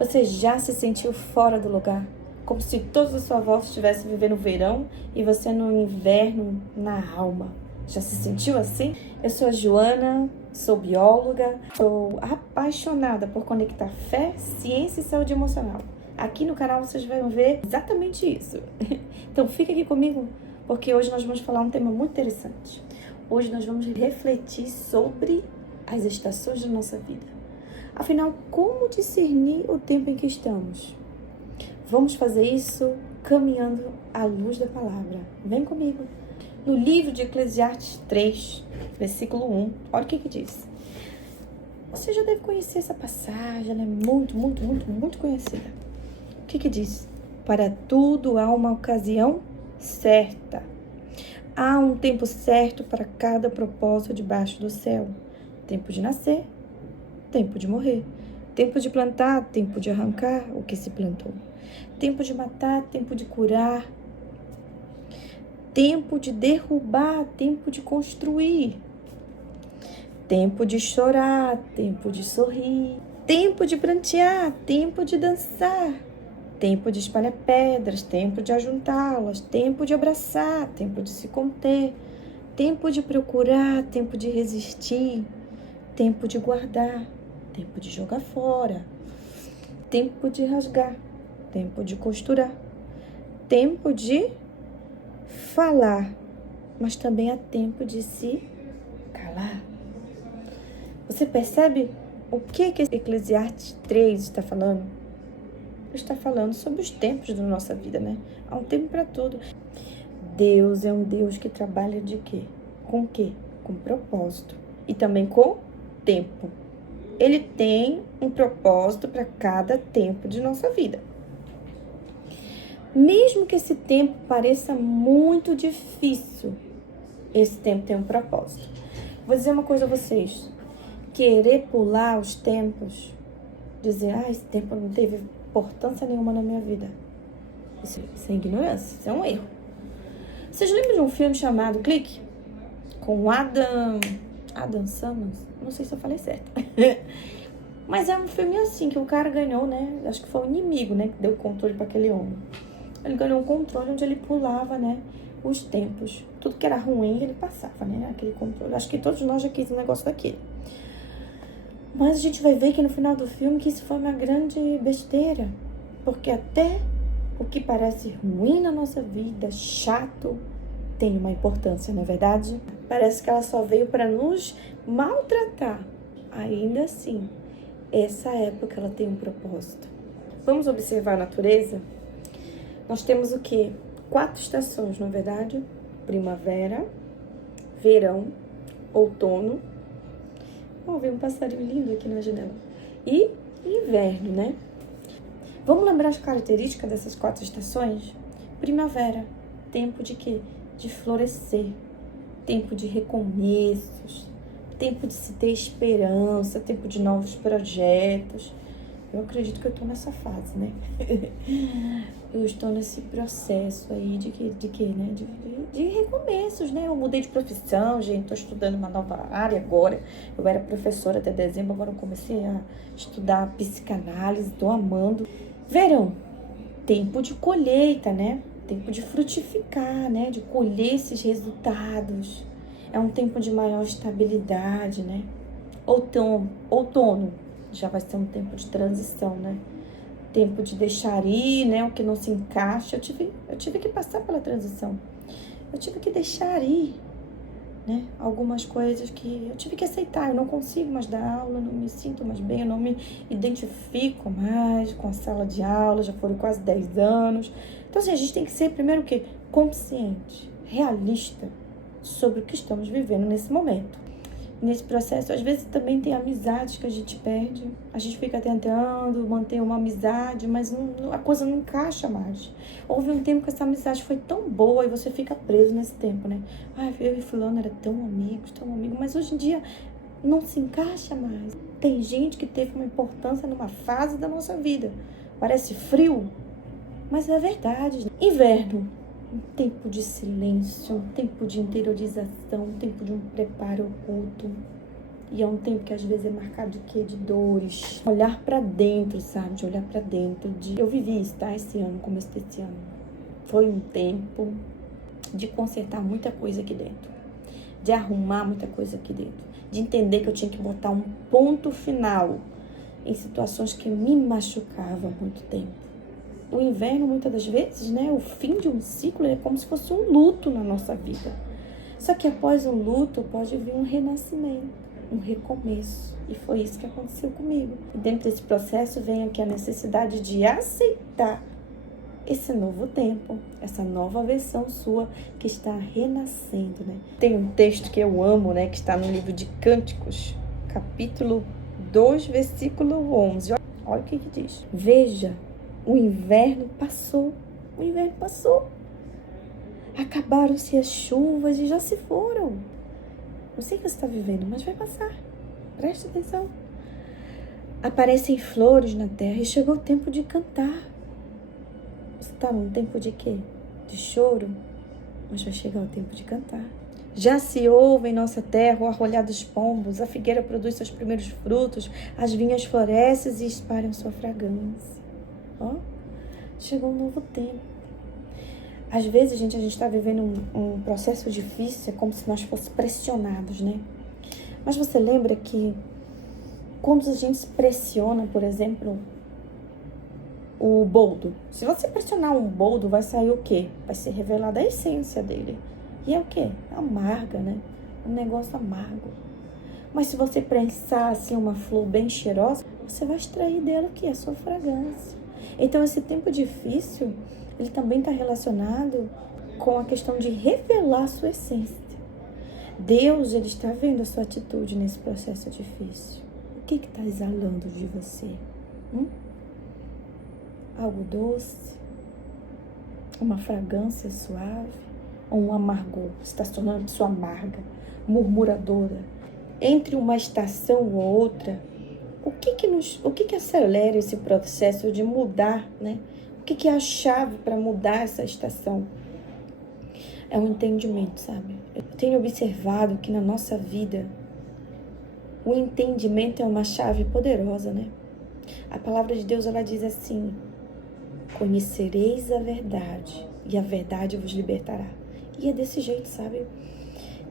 Você já se sentiu fora do lugar? Como se todos à sua volta estivessem vivendo o verão e você no inverno na alma. Já se sentiu assim? Eu sou a Joana, sou bióloga, sou apaixonada por conectar fé, ciência e saúde emocional. Aqui no canal vocês vão ver exatamente isso. Então fica aqui comigo, porque hoje nós vamos falar um tema muito interessante. Hoje nós vamos refletir sobre as estações da nossa vida. Afinal, como discernir o tempo em que estamos? Vamos fazer isso caminhando à luz da palavra. Vem comigo. No livro de Eclesiastes 3, versículo 1, olha o que diz. Você já deve conhecer essa passagem, ela é muito conhecida. O que diz? Para tudo há uma ocasião certa. Há um tempo certo para cada propósito debaixo do céu. Tempo de nascer, tempo de morrer. Tempo de plantar, tempo de arrancar o que se plantou. Tempo de matar, tempo de curar. Tempo de derrubar, tempo de construir. Tempo de chorar, tempo de sorrir. Tempo de prantear, tempo de dançar. Tempo de espalhar pedras, tempo de ajuntá-las. Tempo de abraçar, tempo de se conter. Tempo de procurar, tempo de resistir. Tempo de guardar, tempo de jogar fora. Tempo de rasgar, tempo de costurar. Tempo de falar, mas também há tempo de se calar. Você percebe o que Eclesiastes 3 está falando? Está falando sobre os tempos da nossa vida, né? Há um tempo para tudo. Deus é um Deus que trabalha de quê? Com quê? Com propósito. E também com tempo. Ele tem um propósito para cada tempo de nossa vida. Mesmo que esse tempo pareça muito difícil, esse tempo tem um propósito. Vou dizer uma coisa a vocês. Querer pular os tempos, dizer, esse tempo não teve importância nenhuma na minha vida. Isso é ignorância, isso é um erro. Vocês lembram de um filme chamado Clique? Com Adam Sandler? Não sei se eu falei certo. Mas é um filme assim, que o cara ganhou, né? Acho que foi o inimigo, né? Que deu o controle para aquele homem. Ele ganhou um controle onde ele pulava, né? Os tempos. Tudo que era ruim, ele passava, né? Aquele controle. Acho que todos nós já quis um negócio daquele. Mas a gente vai ver que no final do filme que isso foi uma grande besteira. Porque até o que parece ruim na nossa vida, chato, tem uma importância, não é verdade? Parece que ela só veio para nos maltratar. Ainda assim, essa época ela tem um propósito. Vamos observar a natureza? Nós temos o quê? 4 estações, não é verdade? Primavera, verão, outono. Vamos ver um passarinho lindo aqui na janela. E inverno, né? Vamos lembrar as características dessas 4 estações? Primavera, tempo de quê? De florescer, tempo de recomeços, tempo de se ter esperança, tempo de novos projetos. Eu acredito que eu tô nessa fase, né? Eu estou nesse processo aí de quê, né? De recomeços, né? Eu mudei de profissão, gente, tô estudando uma nova área agora. Eu era professora até dezembro, agora eu comecei a estudar psicanálise, tô amando. Verão, tempo de colheita, né? Tempo de frutificar, né? De colher esses resultados. É um tempo de maior estabilidade, né? Outono já vai ser um tempo de transição, né? Tempo de deixar ir, né? O que não se encaixa. Eu tive que passar pela transição. Eu tive que deixar ir, né? Algumas coisas que eu tive que aceitar. Eu não consigo mais dar aula, eu não me sinto mais bem, eu não me identifico mais com a sala de aula, já foram quase 10 anos. Então, assim, a gente tem que ser, primeiro o quê? Consciente, realista sobre o que estamos vivendo nesse momento. Nesse processo, às vezes também tem amizades que a gente perde. A gente fica tentando manter uma amizade, mas a coisa não encaixa mais. Houve um tempo que essa amizade foi tão boa e você fica preso nesse tempo, né? Eu e fulano era tão amigos, mas hoje em dia não se encaixa mais. Tem gente que teve uma importância numa fase da nossa vida. Parece frio, mas é verdade. Inverno. Um tempo de silêncio, um tempo de interiorização, um tempo de um preparo oculto. E é um tempo que às vezes é marcado de quê? De dores. Olhar pra dentro, sabe? De olhar pra dentro. Eu vivi isso, tá? Esse ano, começo desse ano. Foi um tempo de consertar muita coisa aqui dentro. De arrumar muita coisa aqui dentro. De entender que eu tinha que botar um ponto final em situações que me machucavam há muito tempo. O inverno, muitas das vezes, né? O fim de um ciclo é como se fosse um luto na nossa vida. Só que após um luto pode vir um renascimento, um recomeço. E foi isso que aconteceu comigo. E dentro desse processo vem aqui a necessidade de aceitar esse novo tempo, essa nova versão sua que está renascendo, né? Tem um texto que eu amo, né? Que está no livro de Cânticos, capítulo 2, versículo 11. Olha o que diz. Veja, o inverno passou. O inverno passou. Acabaram-se as chuvas e já se foram. Não sei o que você está vivendo, mas vai passar. Preste atenção. Aparecem flores na terra e chegou o tempo de cantar. Você está num tempo de quê? De choro? Mas vai chegar o tempo de cantar. Já se ouve em nossa terra o arrulhar dos pombos, a figueira produz seus primeiros frutos, as vinhas florescem e espalham sua fragrância. Ó, chegou um novo tempo. Às vezes, gente, a gente está vivendo um processo difícil, é como se nós fôssemos pressionados, né? Mas você lembra que quando a gente se pressiona, por exemplo, o boldo. Se você pressionar um boldo, vai sair o quê? Vai ser revelada a essência dele. E é o quê? Amarga, né? Um negócio amargo. Mas se você prensar assim uma flor bem cheirosa, você vai extrair dela o quê? A sua fragrância. Então esse tempo difícil, ele também está relacionado com a questão de revelar a sua essência. Deus, ele está vendo a sua atitude nesse processo difícil. O que está exalando de você? Algo doce? Uma fragrância suave? Ou um amargor? Você está se tornando uma pessoa amarga, murmuradora? Entre uma estação ou outra, o que acelera esse processo de mudar, né? O que é a chave para mudar essa estação? É um entendimento, sabe? Eu tenho observado que na nossa vida, o entendimento é uma chave poderosa, né? A palavra de Deus, ela diz assim: conhecereis a verdade e a verdade vos libertará. E é desse jeito, sabe?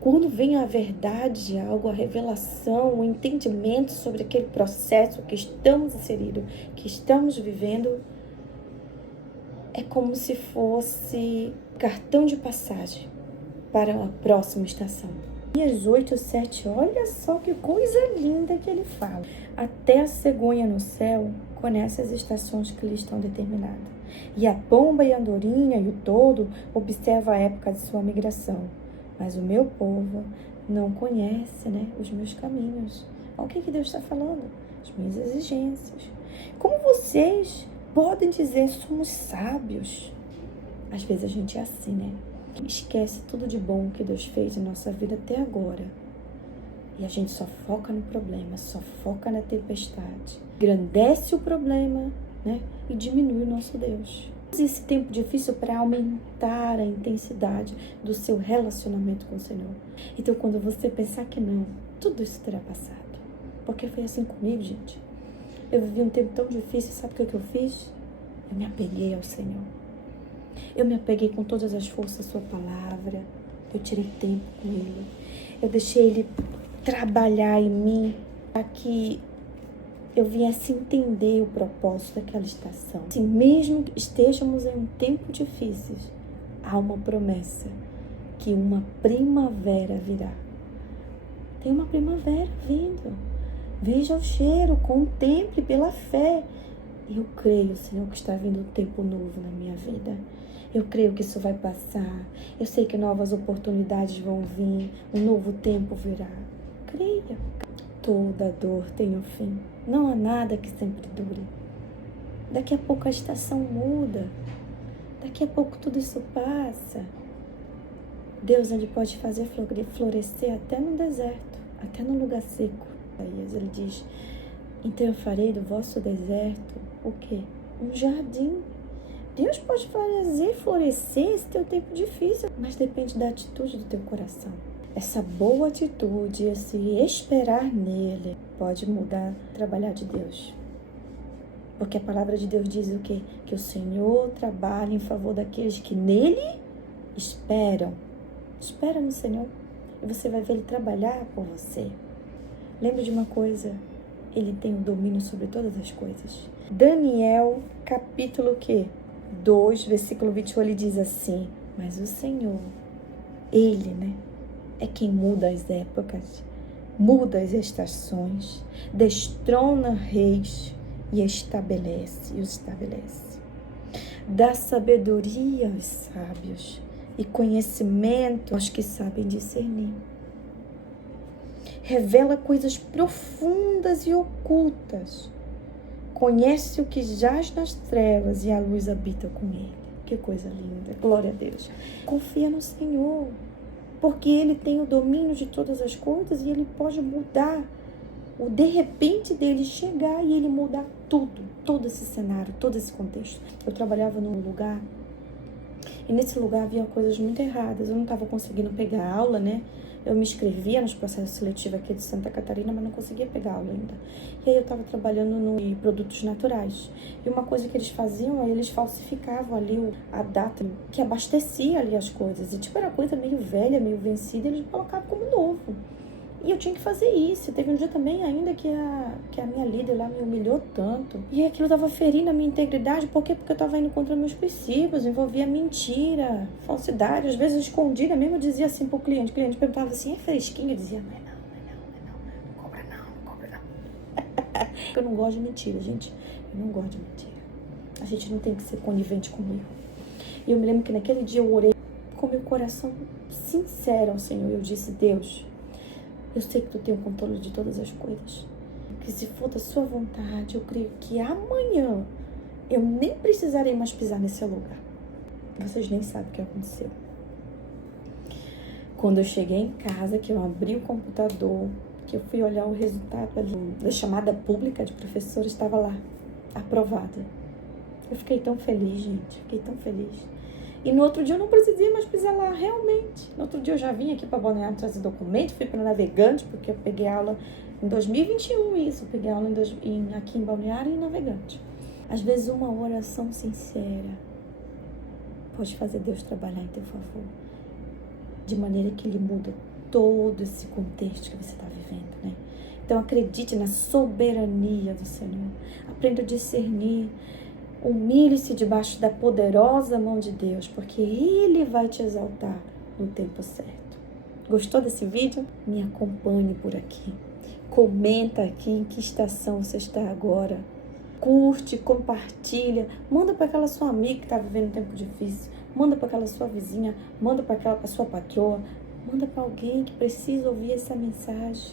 Quando vem a verdade, algo, a revelação, o entendimento sobre aquele processo que estamos inseridos, que estamos vivendo, é como se fosse cartão de passagem para a próxima estação. E às 8:07, olha só que coisa linda que ele fala. Até a cegonha no céu conhece as estações que lhe estão determinadas. E a pomba e a andorinha e o todo observa a época de sua migração. Mas o meu povo não conhece, né, os meus caminhos. Olha o que Deus está falando. As minhas exigências. Como vocês podem dizer somos sábios? Às vezes a gente é assim, né? Esquece tudo de bom que Deus fez em nossa vida até agora. E a gente só foca no problema, só foca na tempestade. Engrandece o problema, né? E diminui o nosso Deus. Use esse tempo difícil para aumentar a intensidade do seu relacionamento com o Senhor. Então, quando você pensar que não, tudo isso terá passado. Porque foi assim comigo, gente. Eu vivi um tempo tão difícil, sabe o que eu fiz? Eu me apeguei ao Senhor. Eu me apeguei com todas as forças à sua palavra. Eu tirei tempo com Ele. Eu deixei Ele trabalhar em mim para que eu viesse entender o propósito daquela estação. Se mesmo que estejamos em um tempo difícil, há uma promessa que uma primavera virá. Tem uma primavera vindo. Veja o cheiro, contemple pela fé. Eu creio, Senhor, que está vindo um tempo novo na minha vida. Eu creio que isso vai passar. Eu sei que novas oportunidades vão vir. Um novo tempo virá. Creia. Toda dor tem um fim. Não há nada que sempre dure. Daqui a pouco a estação muda. Daqui a pouco tudo isso passa. Deus, ele pode fazer florescer até no deserto, até no lugar seco. Ele diz: então eu farei do vosso deserto o quê? Um jardim. Deus pode fazer florescer esse teu tempo difícil, mas depende da atitude do teu coração. essa boa atitude, esse esperar nele, pode mudar o trabalhar de Deus. Porque a palavra de Deus diz o quê? Que o Senhor trabalha em favor daqueles que nele esperam. Espera no Senhor e você vai ver Ele trabalhar por você. Lembre de uma coisa, Ele tem o domínio sobre todas as coisas. Daniel, capítulo 2, versículo 21, ele diz assim: mas o Senhor, Ele, é quem muda as épocas, muda as estações, destrona reis e os estabelece. Dá sabedoria aos sábios e conhecimento aos que sabem discernir. Revela coisas profundas e ocultas. Conhece o que jaz nas trevas e a luz habita com ele. Que coisa linda, glória a Deus. Confia no Senhor, porque Ele tem o domínio de todas as coisas e Ele pode mudar. O de repente dele chegar e Ele mudar tudo, todo esse cenário, todo esse contexto. Eu trabalhava num lugar e nesse lugar havia coisas muito erradas. Eu não estava conseguindo pegar aula, Eu me inscrevia nos processos seletivos aqui de Santa Catarina, mas não conseguia pegar aula ainda. E aí eu estava trabalhando em produtos naturais. E uma coisa que eles faziam, aí eles falsificavam ali a data que abastecia ali as coisas. E era coisa meio velha, meio vencida, e eles colocavam como novo. E eu tinha que fazer isso. Teve um dia também ainda que a minha líder lá me humilhou tanto. E aquilo estava ferindo a minha integridade. Por quê? Porque eu estava indo contra meus princípios. Envolvia mentira, falsidade. Às vezes escondida mesmo. Eu dizia assim pro cliente. O cliente perguntava assim, é fresquinho? Eu dizia, não é não. Não cobra não. Eu não gosto de mentira, gente. Eu não gosto de mentira. A gente não tem que ser conivente com o erro. E eu me lembro que naquele dia eu orei com meu coração sincero ao Senhor. Eu disse, Deus, eu sei que Tu tem o controle de todas as coisas. Que se for da Sua vontade, eu creio que amanhã eu nem precisarei mais pisar nesse lugar. Vocês nem sabem o que aconteceu. Quando eu cheguei em casa, que eu abri o computador, que eu fui olhar o resultado da chamada pública de professor, estava lá, aprovada. Eu fiquei tão feliz, gente. Fiquei tão feliz. E no outro dia eu não precisei mais pisar lá, realmente. No outro dia eu já vim aqui para Balneário trazer documento, fui para Navegante, porque eu peguei aula em 2021, isso. Eu peguei aula aqui em Balneário e em Navegante. Às vezes uma oração sincera pode fazer Deus trabalhar em teu favor. De maneira que Ele muda todo esse contexto que você está vivendo, Então acredite na soberania do Senhor. Aprenda a discernir. Humilhe-se debaixo da poderosa mão de Deus, porque Ele vai te exaltar no tempo certo. Gostou desse vídeo? Me acompanhe por aqui. Comenta aqui em que estação você está agora. Curte, compartilha. Manda para aquela sua amiga que está vivendo um tempo difícil. Manda para aquela sua vizinha. Manda para sua patroa. Manda para alguém que precisa ouvir essa mensagem.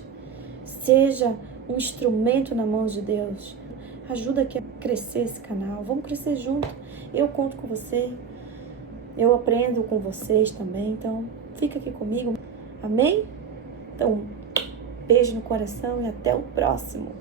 Seja um instrumento na mão de Deus. Ajuda aqui a crescer esse canal. Vamos crescer junto. Eu conto com você. Eu aprendo com vocês também. Então, fica aqui comigo. Amém? Então, beijo no coração e até o próximo.